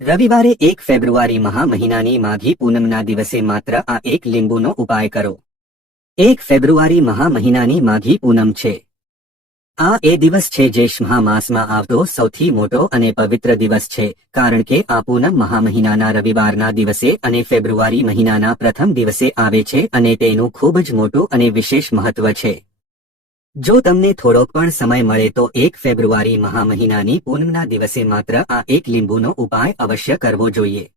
રવિવારે એક ફેબ્રુઆરી મહા મહિનાની માઘી પૂનમના દિવસે માત્ર આ એક લીંબુનો ઉપાય કરો. એક ફેબ્રુઆરી મહા મહિનાની માઘી પૂનમ છે. આ એ દિવસ છે જે માસમાં આવતો સૌથી મોટો અને પવિત્ર દિવસ છે, કારણ કે આ પૂનમ મહા મહિનાના રવિવારના દિવસે અને ફેબ્રુઆરી મહિનાના પ્રથમ દિવસે આવે છે અને તેનું ખૂબ જ મોટું અને વિશેષ મહત્વ છે. જો તમને થોડોક પણ સમય મળે તો એક ફેબ્રુઆરી મહામહિનાની પૂનમના દિવસે માત્ર આ એક લીંબુનો ઉપાય અવશ્ય કરવો જોઈએ.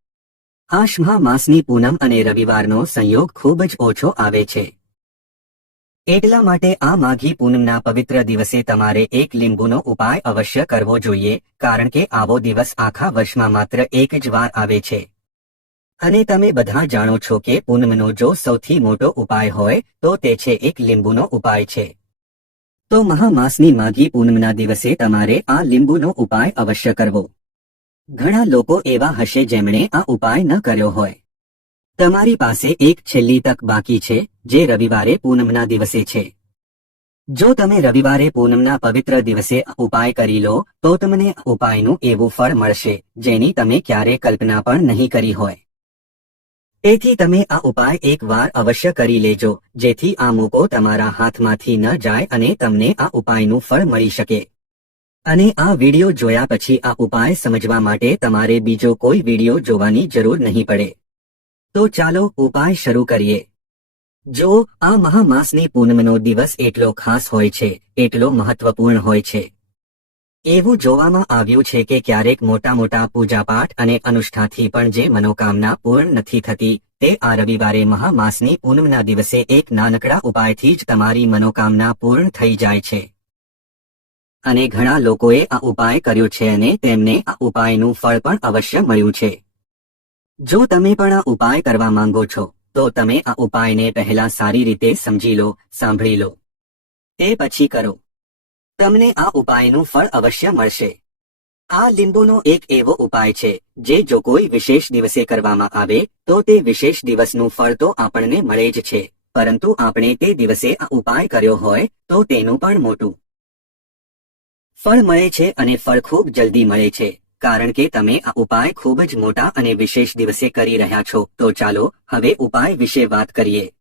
આશમા માસની પૂનમ અને રવિવારનો સંયોગ ખૂબ જ ઓછો આવે છે. એટલા માટે આ માઘી પૂનમના પવિત્ર દિવસે તમારે એક લીંબુનો ઉપાય અવશ્ય કરવો જોઈએ, કારણ કે આવો દિવસ આખા વર્ષમાં માત્ર એક જ વાર આવે છે. અને તમે બધા જાણો છો કે પૂનમનો જો સૌથી મોટો ઉપાય હોય, તો તે છે એક લીંબુનો ઉપાય છે. તો મહામાસની માઘી પૂનમના દિવસે તમારે આ લીંબુનો ઉપાય અવશ્ય કરવો. ઘણા લોકો એવા હશે જેમણે આ ઉપાય ન કર્યો હોય. તમારી પાસે એક છેલ્લી તક બાકી છે, જે રવિવારે પૂનમના દિવસે છે. જો તમે રવિવારે પૂનમના પવિત્ર દિવસે ઉપાય કરી લો, તો તમને ઉપાયનું એવું ફળ મળશે, જેની તમે ક્યારે કલ્પના પણ નહીં કરી હોય. તેથી તમે આ ઉપાય એક વાર અવશ્ય કરી લેજો, જેથી આ મૂકો તમારા હાથમાંથી ન જાય અને તમને આ ઉપાયનું ફળ મળી શકે. અને આ વિડિયો જોયા પછી આ ઉપાય સમજવા માટે તમારે બીજો કોઈ વિડિયો જોવાની જરૂર નહીં પડે. તો ચાલો ઉપાય શરૂ કરીએ. જો આ મહામાસની પૂનમનો દિવસ એટલો ખાસ હોય છે, એટલો મહત્વપૂર્ણ હોય છે એવું જોવામાં આવ્યું છે કે ક્યારેક મોટા મોટા પૂજાપાઠ અને અનુષ્ઠાથી પણ જે મનોકામના પૂર્ણ નથી થતી, તે આ રવિવારે મહામાસની પૂનમના દિવસે એક નાનકડા ઉપાયથી જ તમારી મનોકામના પૂર્ણ થઈ જાય છે. અને ઘણા લોકોએ આ ઉપાય કર્યો છે અને તેમને આ ઉપાયનું ફળ પણ અવશ્ય મળ્યું છે. જો તમે પણ આ ઉપાય કરવા માંગો છો, તો તમે આ ઉપાયને પહેલા સારી રીતે સમજી લો, સાંભળી લો. તે પછી કરો. તમને આ ઉપાયનું ફળ અવશ્ય મળશે. આ લીંબુનો એક એવો ઉપાય છે, જે જો કોઈ વિશેષ દિવસે કરવામાં આવે, તો તે વિશેષ દિવસનું ફળ તો આપણને મળે જ છે, પરંતુ આપણે તે દિવસે આ ઉપાય કર્યો હોય, તો તેનું પણ મોટું ફળ મળે છે અને ફળ ખૂબ જલ્દી મળે છે, કારણ કે તમે આ ઉપાય ખૂબ જ મોટા અને વિશેષ દિવસે કરી રહ્યા છો, તો ચાલો હવે ઉપાય વિશે વાત કરીએ.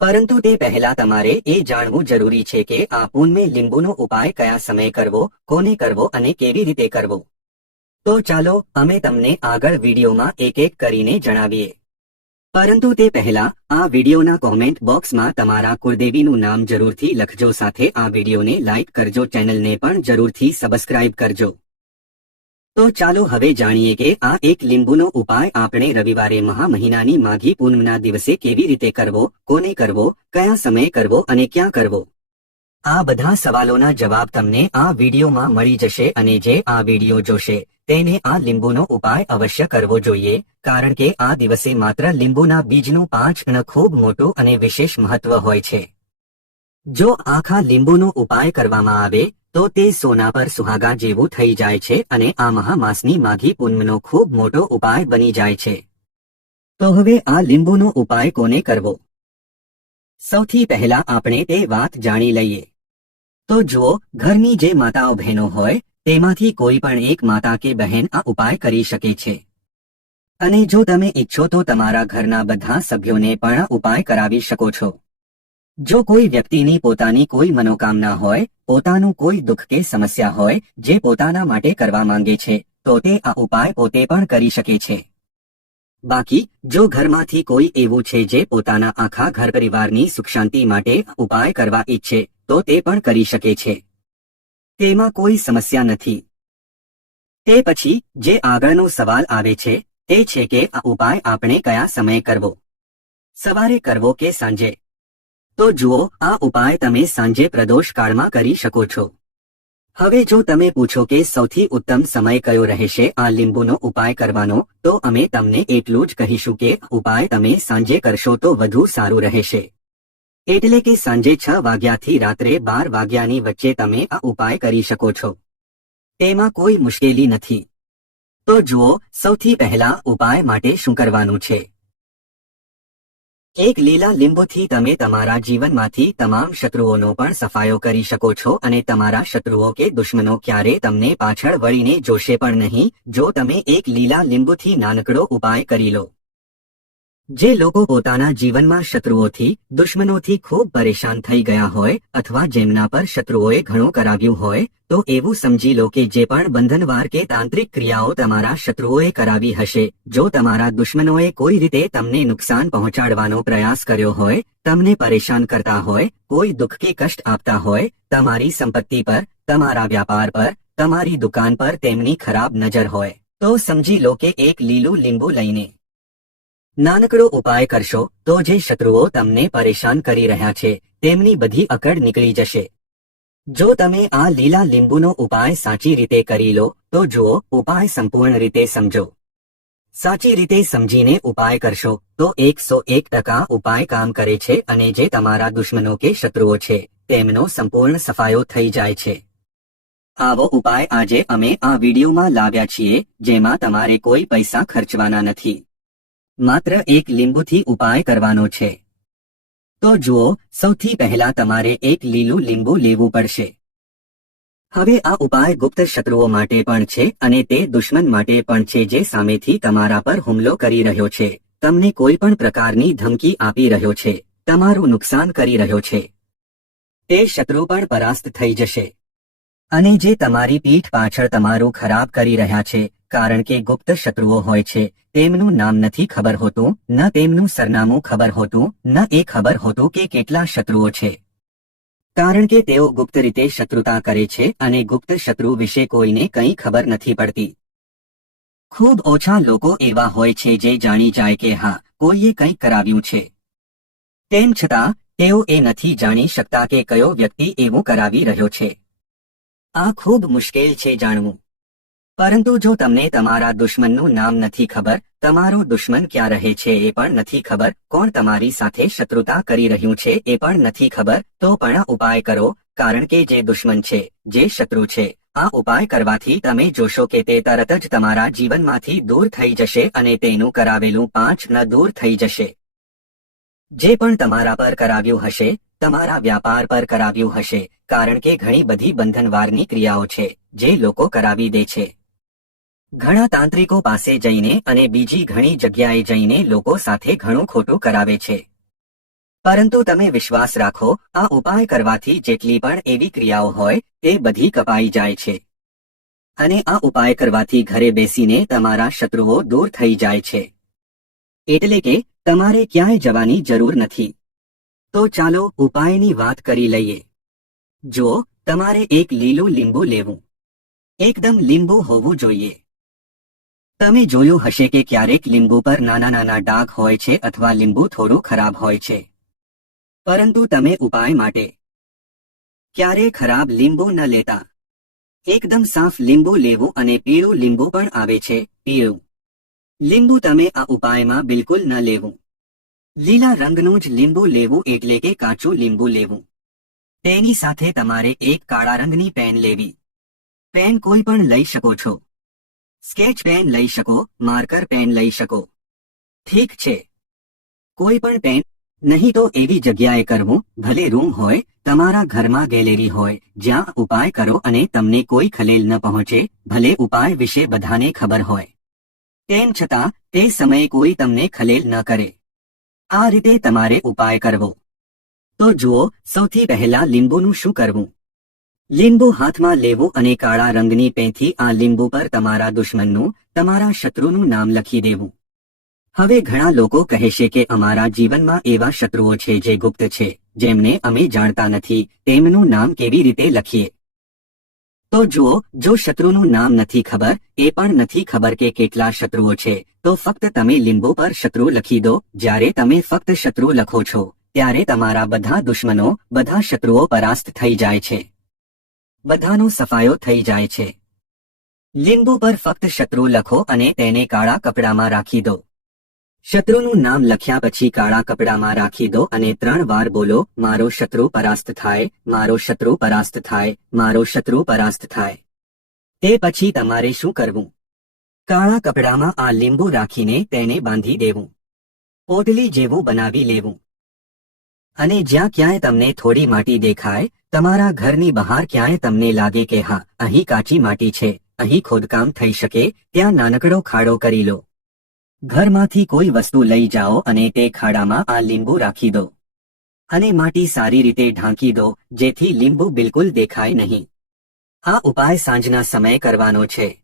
પરંતુ તે પહેલા તમારે એ જાણવું જરૂરી છે કે આ પૂનમે લીંબુનો ઉપાય કયા સમયે કરવો, કોને કરવો અને કેવી રીતે કરવો. તો ચાલો, અમે તમને આગળ વિડીયોમાં એક એક કરીને જણાવીએ. પરંતુ તે પહેલા, આ વિડીયોના કોમેન્ટ બોક્સમાં તમારા કુળદેવીનું નામ જરૂરથી લખજો સાથે આ વિડીયોને લાઇક કરજો, ચેનલને પણ જરૂરથી સબસ્ક્રાઇબ કરજો. તો ચાલો હવે જાણીએ કે આ એક લીંબુનો ઉપાય આપણે રવિવારે મહા મહિનાની માઘી પૂનમના દિવસે કેવી રીતે કરવો, કોને કરવો, કયા સમયે કરવો અને ક્યાં કરવો? આ બધા સવાલોના જવાબ તમને આ વિડીયોમાં મળી જશે અને જે આ વીડિયો જોશે, તેને આ લીંબુનો ઉપાય અવશ્ય કરવો જોઈએ, કારણ કે આ દિવસે માત્ર લીંબુના બીજનું પાંચ ગણ ખૂબ મોટું અને વિશેષ મહત્વ હોય છે. જો આખા લીંબુનો ઉપાય કરવામાં આવે તો તે સોના પર સુહાગા જેવું થઈ જાય છે અને આ મહામાસની માઘી પૂનમનો ખૂબ મોટો ઉપાય બની જાય છે. તો હવે આ લીંબુનો ઉપાય કોને કરવો? સૌથી પહેલા આપણે તે વાત જાણી લઈએ. તો જુઓ, ઘરની જે માતાઓ બહેનો હોય, તેમાંથી કોઈ પણ એક માતા કે બહેન આ ઉપાય કરી શકે છે. અને જો તમે ઈચ્છો તો તમારા ઘરના બધા સભ્યોને પણ ઉપાય કરાવી શકો છો. જો કોઈ વ્યક્તિની પોતાની કોઈ મનોકામના હોય, પોતાનું કોઈ દુઃખ કે સમસ્યા હોય, જે પોતાના માટે કરવા માંગે છે, તો તે આ ઉપાય પોતે પણ કરી શકે છે. બાકી, જો ઘરમાંથી કોઈ એવું છે જે પોતાના આખા ઘર પરિવારની સુખ શાંતિ માટે ઉપાય કરવા ઈચ્છે, તો તે પણ કરી શકે છે. તેમાં કોઈ સમસ્યા નથી. તે પછી, જે આગળનો સવાલ આવે છે, તે છે કે આ ઉપાય આપણે કયા સમયે કરવો? સવારે કરવો કે સાંજે? તો જુઓ, આ ઉપાય તમે સાંજે પ્રદોષ કાળમાં કરી શકો છો. હવે જો તમે પૂછો કે સૌથી ઉત્તમ સમય કયો રહેશે આ લીંબુનો ઉપાય કરવાનો, તો અમે તમને એટલું જ કહીશું કે ઉપાય તમે સાંજે કરશો તો વધુ સારું રહેશે. એટલે કે સાંજે છ વાગ્યાથી રાત્રે બાર વાગ્યાની વચ્ચે તમે આ ઉપાય કરી શકો છો. તેમાં કોઈ મુશ્કેલી નથી. તો જુઓ, સૌથી પહેલા ઉપાય માટે શું કરવાનું છે? એક લીલા લીંબુથી તમે તમારા જીવનમાંથી તમામ શત્રુઓનો પણ સફાયો કરી શકો છો અને તમારા શત્રુઓ કે દુશ્મનો ક્યારે તમને પાછળ વળીને જોશે પણ નહીં. જો તમે એક લીલા લીંબુથી નાનકડો ઉપાય કરી લો જે લોકો પોતાના જીવનમાં શત્રુઓથી, દુશ્મનોથી ખૂબ પરેશાન થઈ ગયા હોય અથવા જેમના પર શત્રુઓએ ઘણું કરાવ્યું હોય, તો એવું સમજી લો કે જે પણ બંધનવાર કે તાંત્રિક ક્રિયાઓ તમારા શત્રુઓએ કરાવી હશે, જો તમારા દુશ્મનોએ કોઈ રીતે તમને નુકસાન પહોંચાડવાનો પ્રયાસ કર્યો હોય, તમને પરેશાન કરતા હોય, કોઈ દુઃખ કે કષ્ટ આપતા હોય, તમારી સંપત્તિ પર, તમારા વ્યાપાર પર, તમારી દુકાન પર તેમની ખરાબ નજર હોય, તો સમજી લો કે એક લીલું લીંબુ લઈને નાનકડો ઉપાય કરશો તો જે શત્રુઓ તમને પરેશાન કરી રહ્યા છે, તેમની બધી અકડ નીકળી જશે. જો તમે આ લીલા લીંબુનો ઉપાય સાચી રીતે કરી લો, તો જુઓ, ઉપાય સંપૂર્ણ રીતે સમજો. સાચી રીતે સમજીને ઉપાય કરશો, તો એકસો એક ટકા ઉપાય કામ કરે છે અને જે તમારા દુશ્મનો કે શત્રુઓ છે, તેમનો સંપૂર્ણ સફાયો થઈ જાય છે. આવો ઉપાય આજે અમે આ વિડીયોમાં લાવ્યા છીએ, જેમાં તમારે કોઈ પૈસા ખર્ચવાના નથી. માત્ર એક લીંબુથી ઉપાય કરવાનો છે. તો જુઓ, સૌથી પહેલા તમારે એક લીલું લીંબુ લેવું પડશે. હવે આ ઉપાય ગુપ્ત શત્રુઓ માટે પણ છે અને તે દુશ્મન માટે પણ છે જે સામેથી તમારા પર હુમલો કરી રહ્યો છે. તમને કોઈ પણ પ્રકારની ધમકી આપી રહ્યો છે. તમારું નુકસાન કરી રહ્યો છે. તે શત્રુ પણ પરાસ્ત થઈ જશે. અને જે તમારી પીઠ પાછળ તમારું ખરાબ કરી રહ્યા છે કારણ કે ગુપ્ત શત્રુઓ હોય છે. તેમનું નામ નથી ખબર હોતું, ન તેમનું સરનામું ખબર હોતું, ન એ ખબર હોતું કે કેટલા શત્રુઓ છે. કારણ કે તેઓ ગુપ્ત રીતે શત્રુતા કરે છે અને ગુપ્ત શત્રુ વિશે કોઈને કંઈ ખબર નથી પડતી. ખૂબ ઓછા લોકો એવા હોય છે જે જાણી જાય કે હા, કોઈએ કંઈક કરાવ્યું છે. તેમ છતાં, તેઓ એ નથી જાણી શકતા કે કયો વ્યક્તિ એવું કરાવી રહ્યો છે. આ ખૂબ મુશ્કેલ છે જાણવું. પરંતુ જો તમને તમારા દુશ્મનનું નામ નથી ખબર, તમારો દુશ્મન ક્યાં રહે છે એ પણ નથી ખબર, કોણ તમારી સાથે શત્રુતા કરી રહ્યું છે એ પણ નથી ખબર, તો પણ ઉપાય કરો, કારણ કે જે દુશ્મન છે, જે શત્રુ છે, આ ઉપાય કરવાથી તમે જોશો કે તે તરત જ તમારા જીવનમાંથી દૂર થઈ જશે અને તેનું કરાવેલું પાંચ ન દૂર થઈ જશે. જે પણ તમારા પર કરાવ્યું હશે, તમારા વ્યાપાર પર કરાવ્યું હશે, કારણ કે ઘણી બધી બંધનવારની ક્રિયાઓ છે, જે લોકો કરાવી દે છે. ઘણા તાંત્રિકો પાસે જઈને અને બીજી ઘણી જગ્યાએ જઈને લોકો સાથે ઘણું ખોટું કરાવે છે. પરંતુ તમે વિશ્વાસ રાખો, આ ઉપાય કરવાથી જેટલી પણ એવી ક્રિયાઓ હોય તે બધી કપાઈ જાય છે. અને આ ઉપાય કરવાથી ઘરે બેસીને તમારા શત્રુઓ દૂર થઈ જાય છે. એટલે કે, તમારે ક્યાંય જવાની જરૂર નથી. તો ચાલો ઉપાયની વાત કરી લઈએ. જો તમારે એક લીલું લીંબુ લેવું. એકદમ લીંબુ હોવું જોઈએ. તમે જોયું હશે કે ક્યારેક લીંબુ પર નાના નાના ડાઘ હોય છે અથવા લીંબુ થોડું ખરાબ હોય છે. પરંતુ તમે ઉપાય માટે ક્યારે ખરાબ લીંબુ ન લેતા. એકદમ સાફ લીંબુ લેવું અને પીળું લીંબુ પણ આવે છે, પીળું. લીંબુ તમે આ ઉપાયમાં બિલકુલ ન લેવું. લીલા રંગનું જ લીંબુ લેવું એટલે કે કાચું લીંબુ લેવું. તેની સાથે તમારે એક કાળા રંગની પેન લેવી. પેન કોઈ પણ લઈ શકો છો. સ્કેચ પેન લઈ શકો, માર્કર પેન લઈ શકો. ઠીક છે. કોઈ પણ પેન, નહીં તો એવી જગ્યાએ કરવું, ભલે રૂમ હોય, તમારા ઘરમાં ગેલેરી હોય, જ્યાં ઉપાય કરો અને તમને કોઈ ખલેલ ન પહોંચે, ભલે ઉપાય વિશે બધાને ખબર હોય. તેમ છતાં તે સમયે કોઈ તમને ખલેલ ન કરે. આ રીતે તમારે ઉપાય કરવો. તો જુઓ, સૌથી પહેલા લીંબુનું શું કરવું? લીંબુ હાથમાં લેવું અને કાળા રંગની પેથી આ લીંબુ પર તમારા દુશ્મનનું, તમારા શત્રુનું નામ લખી દેવું. હવે ઘણા લોકો કહેશે કે અમારા જીવનમાં એવા શત્રુઓ છે જે ગુપ્ત છે, જેમને અમે જાણતા નથી, તેમનું નામ કેવી રીતે લખીએ? તો જુઓ, જો શત્રુનું નામ નથી ખબર, એ પણ નથી ખબર કે કેટલા શત્રુઓ છે, તો ફક્ત તમે લીંબુ પર શત્રુ લખી દો, જ્યારે તમે ફક્ત શત્રુ લખો છો, ત્યારે તમારા બધા દુશ્મનો, બધા શત્રુઓ પરાસ્ત થઈ જાય છે. બધાનો સફાયો થઈ જાય છે. લીંબુ પર ફક્ત શત્રુ લખો અને તેને કાળા કપડામાં રાખી દો. શત્રુનું નામ લખ્યા પછી કાળા કપડામાં રાખી દો અને ત્રણ વાર બોલો, મારો શત્રુ પરાસ્ત થાય, મારો શત્રુ પરાસ્ત થાય, મારો શત્રુ પરાસ્ત થાય. તે પછી તમારે શું કરવું? કાળા કપડામાં આ લીંબુ રાખીને તેને બાંધી દેવું. પોટલી જેવું બનાવી લેવું. અને જ્યાં ક્યાંય તમને થોડી માટી દેખાય, તમારા ઘરની બહાર ક્યાંય તમને લાગે કે હા, અહીં કાચી માટી છે, અહીં ખોદકામ થઈ શકે, ત્યાં નાનકડો ખાડો કરી લો. ઘરમાંથી કોઈ વસ્તુ લઈ જાઓ અને તે ખાડામાં આ લીંબુ રાખી દો. અને માટી સારી રીતે ઢાંકી દો, જેથી લીંબુ બિલકુલ દેખાય નહીં. આ ઉપાય સાંજના સમયે કરવાનો છે.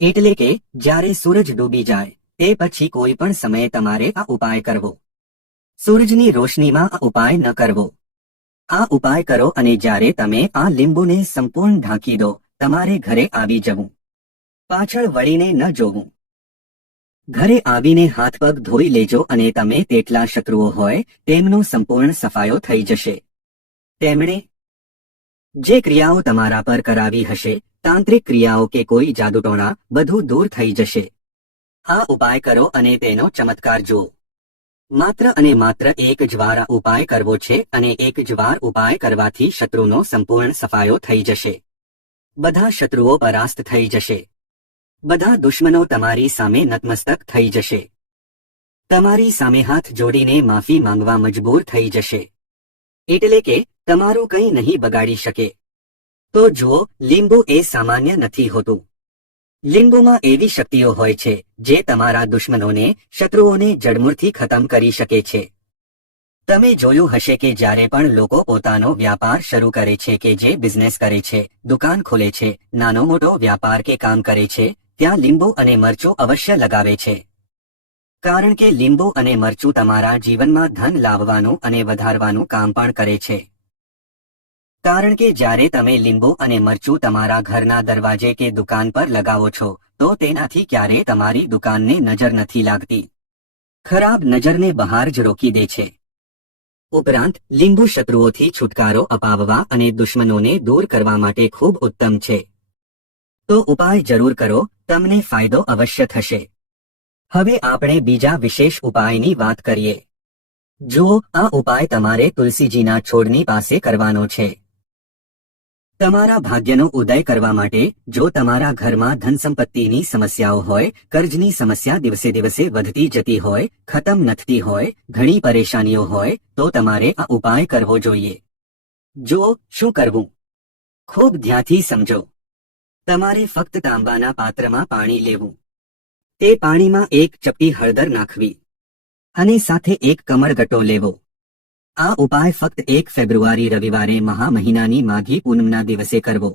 એટલે કે, જ્યારે સૂરજ ડૂબી જાય, તે પછી કોઈ પણ સમયે તમારે આ ઉપાય કરવો. સૂરજની રોશનીમાં આ ઉપાય ન કરવો. આ ઉપાય કરો અને જ્યારે તમે આ લીંબુને સંપૂર્ણ ઢાંકી દો, તમારે ઘરે આવી જવું. પાછળ વળીને ન જોવું. ઘરે આવીને હાથ પગ ધોઈ લેજો અને તમે તેટલા શત્રુઓ હોય, તેમનો સંપૂર્ણ સફાયો થઈ જશે. તેમણે જે ક્રિયાઓ તમારા પર કરાવી હશે, તાંત્રિક ક્રિયાઓ કે કોઈ જાદુટોણા, બધું દૂર થઈ જશે. આ ઉપાય કરો અને તેનો ચમત્કાર જુઓ. માત્ર અને માત્ર એક જ વાર ઉપાય કરવો છે અને એક જ વાર ઉપાય કરવાથી શત્રુનો સંપૂર્ણ સફાયો થઈ જશે. બધા શત્રુઓ પરાસ્ત થઈ જશે. બધા દુશ્મનો તમારી સામે નતમસ્તક થઈ જશે. તમારી સામે હાથ જોડીને માફી માંગવા મજબૂર થઈ જશે. એટલે કે, તમારું કંઈ નહીં બગાડી શકે. તો જુઓ, લીંબુ એ સામાન્ય નથી હોતું. લીંબુમાં એવી શક્તિઓ હોય છે, જે તમારા દુશ્મનોને, શત્રુઓને જડમૂળથી ખતમ કરી શકે છે. તમે જોયું હશે કે જ્યારે પણ લોકો પોતાનો વ્યાપાર શરૂ કરે છે કે જે બિઝનેસ કરે છે, દુકાન ખોલે છે નાનો મોટો વ્યાપાર કે કામ કરે છે, ત્યાં લીંબુ અને મરચું અવશ્ય લગાવે છે. કારણ કે લીંબુ અને મરચું તમારા જીવનમાં ધન લાવવાનું અને વધારવાનું કામ પણ કરે છે. કારણ કે જ્યારે તમે લીંબુ અને મરચું તમારા ઘરના દરવાજે કે દુકાન પર લગાવો છો, તો તેનાથી ક્યારેય તમારી દુકાનને નજર નથી લાગતી. ખરાબ નજરને બહાર જ રોકી દે છે. ઉપરાંત, લીંબુ શત્રુઓથી છુટકારો અપાવવા અને દુશ્મનોને દૂર કરવા માટે ખૂબ ઉત્તમ છે. તો ઉપાય જરૂર કરો, તમને ફાયદો અવશ્ય થશે. હવે આપણે બીજા વિશેષ ઉપાયની વાત કરીએ. જુઓ, આ ઉપાય તમારે તુલસીજીના છોડની પાસે કરવાનો છે. તમારા ભાગ્યનો ઉદય કરવા માટે જો તમારા ઘરમાં ધન સંપત્તિની સમસ્યાઓ હોય, કર્જની સમસ્યા દિવસે દિવસે વધતી જતી હોય, ખતમ નથતી હોય, ઘણી પરેશાનીઓ હોય, તો તમારે આ ઉપાય કરવો જોઈએ. જો શું કરવું? ખૂબ ધ્યાનથી સમજો. તમારે ફક્ત તાંબાના પાત્રમાં પાણી લેવું. તે પાણીમાં એક ચપટી હળદર નાખવી. અને સાથે એક કમરગટ્ટો લેવો. આ ઉપાય ફક્ત એક ફેબ્રુઆરી રવિવારે મહા મહિનાની માઘી પૂનમના દિવસે કરવો.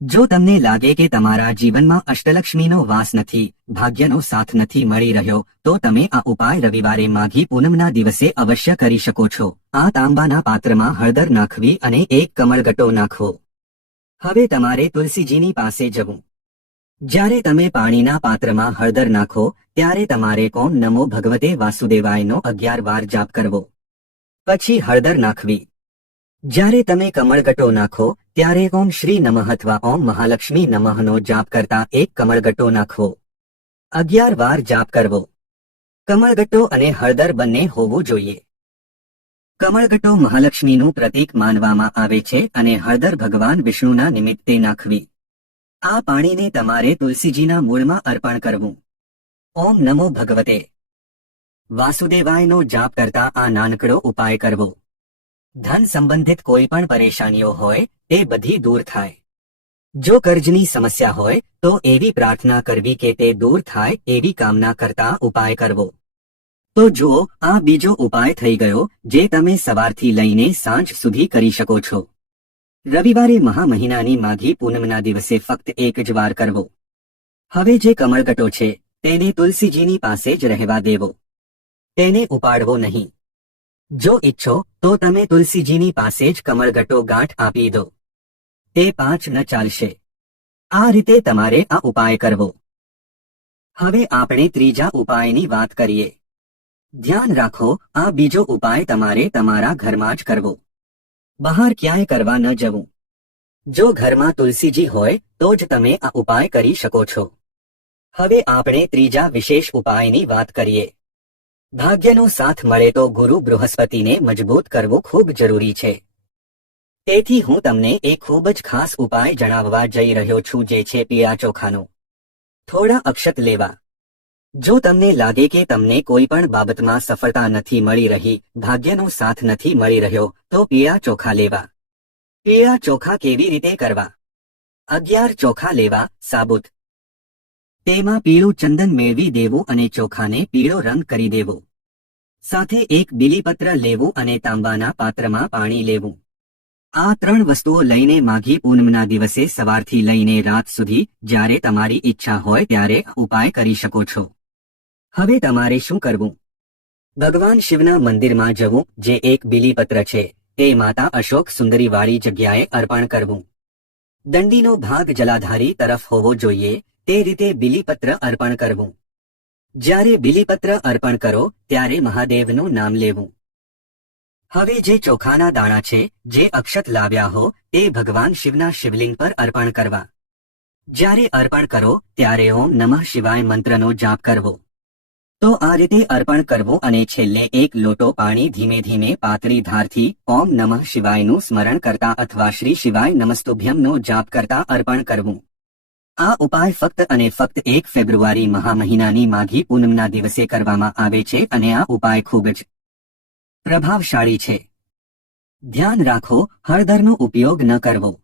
જો તમને લાગે કે તમારા જીવનમાં અષ્ટલક્ષ્મીનો વાસ નથી, ભાગ્યનો સાથ નથી મળી રહ્યો, તો તમે આ ઉપાય રવિવારે માઘી પૂનમના દિવસે અવશ્ય કરી શકો છો. આ તાંબાના પાત્રમાં હળદર નાખવી અને એક કમળગટ્ટો નાખવો. હવે તમારે તુલસીજીની પાસે જવું. જ્યારે તમે પાણીના પાત્રમાં હળદર નાખો, ત્યારે તમારે કોમ નમો ભગવતે વાસુદેવાયનો અગિયાર વાર જાપ કરવો. પછી હળદર નાખવી. જ્યારે તમે કમળગટ્ટો નાખો, ત્યારે ઓમ શ્રી નમઃ અથવા ઓમ મહાલક્ષ્મી નમઃનો જાપ કરતા એક કમળગટ્ટો નાખવો અગિયાર વાર જાપ કરવો. કમળગટ્ટો અને હળદર બંને હોવું જોઈએ. કમળગટ્ટો મહાલક્ષ્મીનું પ્રતીક માનવામાં આવે છે અને હળદર ભગવાન વિષ્ણુના નિમિત્તે નાખવી. આ પાણીને તમારે તુલસીજીના મૂળમાં અર્પણ કરવું. ઓમ નમો ભગવતે. વાસુદેવાયનો જાપ કરતા આ નાનકડો ઉપાય કરવો. ધન સંબંધિત કોઈ પણ પરેશાનીઓ હોય તે બધી દૂર થાય. જો કર્જની સમસ્યા હોય, તો એવી પ્રાર્થના કરવી કે તે દૂર થાય એવી કામના કરતા ઉપાય કરવો. તો જુઓ, આ બીજો ઉપાય થઈ ગયો, જે તમે સવારથી લઈને સાંજ સુધી કરી શકો છો. રવિવારે મહા મહિનાની માઘી પૂનમના દિવસે ફક્ત એક જ વાર કરવો. હવે જે કમળકટો છે, તેને તુલસીજીની પાસે જ રહેવા દેવો. તેને ઉપાડવો નહીં. જો ઈચ્છો, તો તમે તુલસીજીની પાસે જ કમળગટો ગાંઠ આપી દો. તે પાંચ ન ચાલશે. આ રીતે તમારે આ ઉપાય કરવો. હવે આપણે ત્રીજા ઉપાયની વાત કરીએ. ધ્યાન રાખો, આ બીજો ઉપાય તમારે તમારા ઘરમાં જ કરવો. બહાર ક્યાંય કરવા ન જવું. જો ઘરમાં તુલસીજી હોય, તો જ તમે આ ઉપાય કરી શકો છો. હવે આપણે ત્રીજા વિશેષ ઉપાયની વાત કરીએ. ભાગ્યનો સાથ મળે તો ગુરુ બૃહસ્પતિને મજબૂત કરવું ખૂબ જરૂરી છે. તેથી હું તમને એક ખૂબ જ ખાસ ઉપાય જણાવવા જઈ રહ્યો છું જે છે પીળા ચોખાનો. થોડા અક્ષત લેવા. જો તમને લાગે કે તમને કોઈ પણ બાબતમાં સફળતા નથી મળી રહી, ભાગ્યનો સાથ નથી મળી રહ્યો, તો પીળા ચોખા લેવા. પીળા ચોખા કેવી રીતે કરવા? અગિયાર ચોખા લેવા, સાબુત. તેમાં પીળું ચંદન મેળવી દેવું અને ચોખાને પીળો રંગ કરી દેવો. સાથે એક બીલીપત્ર લેવું અને તાંબાના પાત્રમાં પાણી લેવું. આ ત્રણ વસ્તુઓ લઈને માઘી પૂનમના દિવસે સવારથી લઈને રાત સુધી જ્યારે તમારી ઈચ્છા હોય ત્યારે ઉપાય કરી શકો છો. હવે તમારે શું કરવું? ભગવાન શિવના મંદિરમાં જવું, જે એક બીલીપત્ર છે, તે માતા અશોક સુંદરીવાળી જગ્યાએ અર્પણ કરવું. દંડીનો ભાગ જલાધારી તરફ હોવો જોઈએ તે રીતે બિલીપત્ર અર્પણ કરવું. જ્યારે બિલીપત્ર અર્પણ કરો, ત્યારે મહાદેવનું નામ લેવું. હવે જે ચોખાના દાણા છે, જે અક્ષત લાવ્યા હો, તે ભગવાન શિવના શિવલિંગ પર અર્પણ કરવા. જ્યારે અર્પણ કરો, ત્યારે ઓમ નમઃ શિવાય મંત્રનો જાપ કરવો. તો આ રીતે અર્પણ કરવો અને છેલ્લે એક લોટો પાણી ધીમે ધીમે પાતળી ધારથી ઓમ નમઃ શિવાયનું સ્મરણ કરતા અથવા શ્રી શિવાય નમસ્તુભ્યમનો જાપ કરતા અર્પણ કરવું. આ ઉપાય ફક્ત અને ફક્ત એક ફેબ્રુઆરી મહા મહિનાની માઘી પૂનમના દિવસે કરવામાં આવે છે અને આ ઉપાય ખૂબ જ પ્રભાવશાળી છે. ધ્યાન રાખો, હળદરનો ઉપયોગ ન કરવો.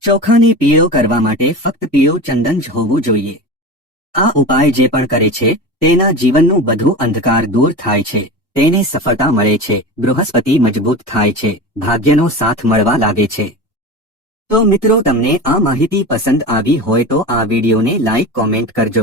ચોખાને પીળો કરવા માટે ફક્ત પીઓ ચંદન જ હોવું જોઈએ. આ ઉપાય જે પણ કરે છે, તેના જીવનનું બધું અંધકાર દૂર થાય છે, તેને સફળતા મળે છે, બૃહસ્પતિ મજબૂત થાય છે, ભાગ્યનો સાથ મળવા લાગે છે. તો મિત્રો તમને આ માહિતી પસંદ આવી હોય તો આ વિડીયોને લાઇક કોમેન્ટ કરજો.